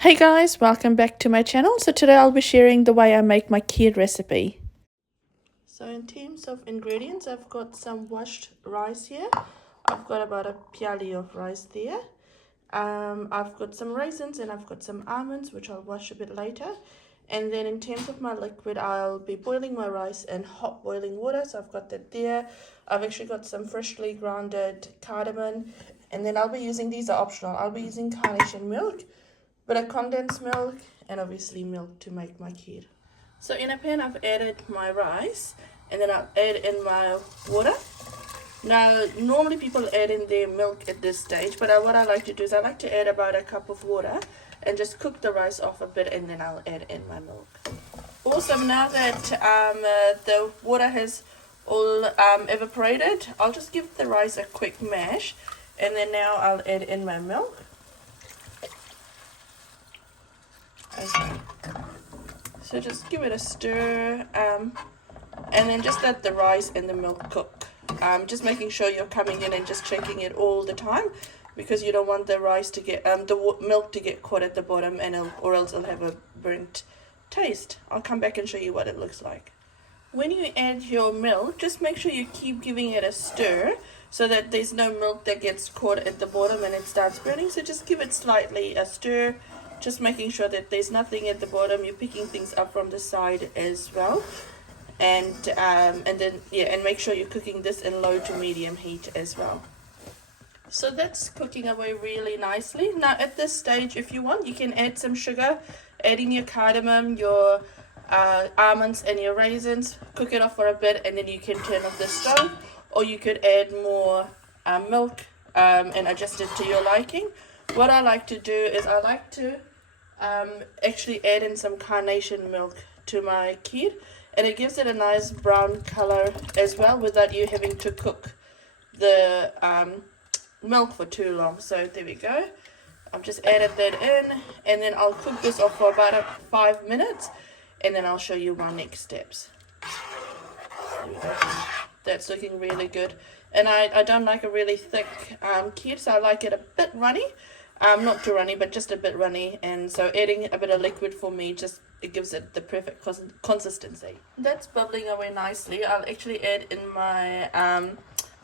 Hey guys, welcome back to my channel. So today I'll be sharing the way I make my kheer recipe. So in terms of ingredients, I've got some washed rice here. I've got about a piali of rice there. I've got some raisins and I've got some almonds, which I'll wash a bit later. And then in terms of my liquid, I'll be boiling my rice in hot boiling water. So I've got that there. I've actually got some freshly grounded cardamom. And then I'll be using, these are optional, I'll be using carnation milk, bit of condensed milk, and obviously milk to make my kheer. So in a pan I've added my rice and then I'll add in my water. Now normally people add in their milk at this stage, but what I like to do is I like to add about a cup of water and just cook the rice off a bit, and then I'll add in my milk. Also, now that the water has all evaporated, I'll just give the rice a quick mash, and then now I'll add in my milk. Okay. So just give it a stir, and then just let the rice and the milk cook. Just making sure you're coming in and just checking it all the time, because you don't want the rice to get the milk to get caught at the bottom, and or else it'll have a burnt taste. I'll come back and show you what it looks like. When you add your milk, just make sure you keep giving it a stir so that there's no milk that gets caught at the bottom and it starts burning. So just give it slightly a stir, just making sure that there's nothing at the bottom. You're picking things up from the side as well. And then and make sure you're cooking this in low to medium heat as well. So that's cooking away really nicely. Now at this stage, if you want, you can add some sugar, add in your cardamom, your almonds and your raisins, cook it off for a bit, and then you can turn off the stove, or you could add more milk and adjust it to your liking. What I like to do is I like to actually add in some carnation milk to my kheer, and it gives it a nice brown color as well without you having to cook the milk for too long. So there we go. I've just added that in, and then I'll cook this off for about 5 minutes, and then I'll show you my next steps. There we go. That's looking really good. And I don't like a really thick kheer, so I like it a bit runny. Not too runny, but just a bit runny. And so adding a bit of liquid for me, just it gives it the perfect consistency. That's bubbling away nicely. I'll actually add in my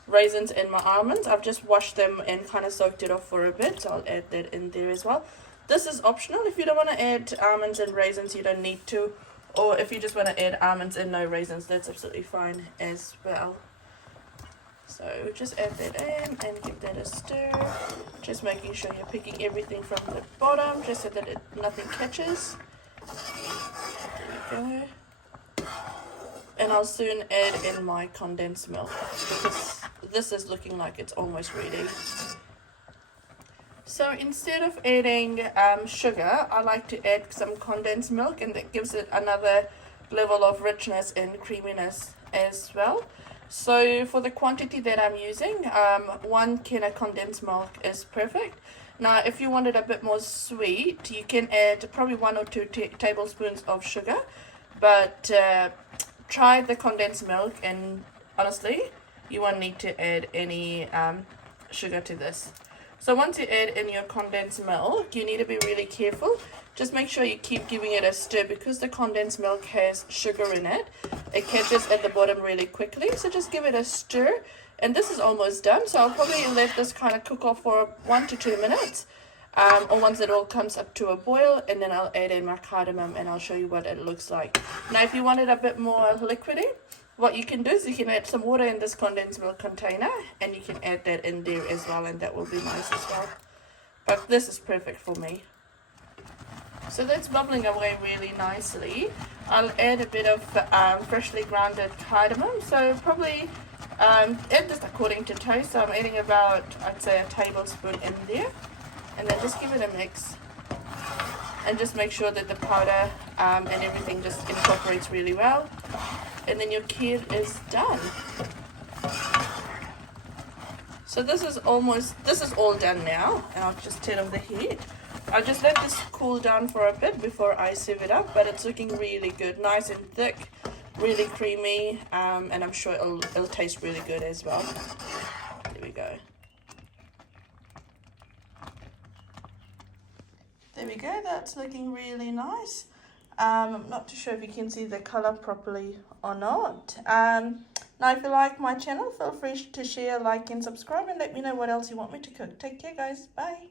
raisins and my almonds. I've just washed them and kind of soaked it off for a bit, so I'll add that in there as well. This is optional. If you don't want to add almonds and raisins, you don't need to. Or if you just want to add almonds and no raisins, that's absolutely fine as well. So just add that in and give that a stir. Just making sure you're picking everything from the bottom, just so that nothing catches. There we go. And I'll soon add in my condensed milk, because this is looking like it's almost ready. So instead of adding sugar, I like to add some condensed milk, and that gives it another level of richness and creaminess as well. So for the quantity that I'm using, 1 can of condensed milk is perfect. Now if you want it a bit more sweet, you can add probably 1 or 2 tablespoons of sugar, but try the condensed milk, and honestly you won't need to add any sugar to this. So once you add in your condensed milk, you need to be really careful. Just make sure you keep giving it a stir, because the condensed milk has sugar in it. It catches at the bottom really quickly, so just give it a stir. And this is almost done, so I'll probably let this kind of cook off for 1 to 2 minutes, or once it all comes up to a boil, and then I'll add in my cardamom and I'll show you what it looks like. Now if you want it a bit more liquidy, what you can do is you can add some water in this condensed milk container, and you can add that in there as well, and that will be nice as well. But this is perfect for me. So that's bubbling away really nicely. I'll add a bit of freshly grounded cardamom. So probably add this according to taste. So I'm adding about, I'd say, a tablespoon in there. And then just give it a mix. And just make sure that the powder and everything just incorporates really well. And then your kheer is done. So this is all done now, and I'll just turn off the heat. I'll just let this cool down for a bit before I serve it up, but it's looking really good, nice and thick, really creamy, and I'm sure it'll taste really good as well. There we go. There we go, that's looking really nice. I'm not too sure if you can see the color properly or not. Now if you like my channel, feel free to share, like and subscribe, and let me know what else you want me to cook. Take care guys, bye.